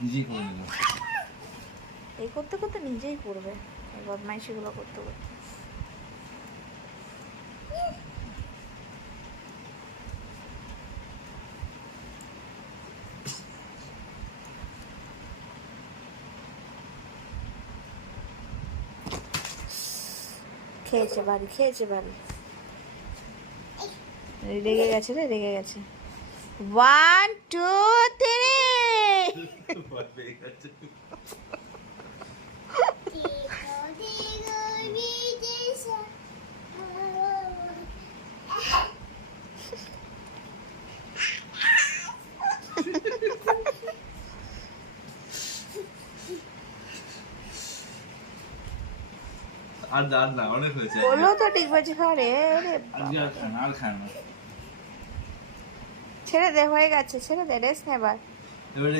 নিজেই করে নিল। এই করতে করতে নিজেই করবে, এই বদমাইশিগুলো করতে করতে। খেয়েছে বাড়ি, খেয়েছে বাড়ি। রেগে গেছে রে, রেগে গেছে। 1 2 3। ভয় পেয়ে গেছে। আর না অনেক হয়েছে। বলো তো ঠিক বলছি, খারে আজকে আর খান আর খান না। ছেড়ে দে, হয়ে গেছে, ছেড়ে দে, রেস্ট নেবার। এবারে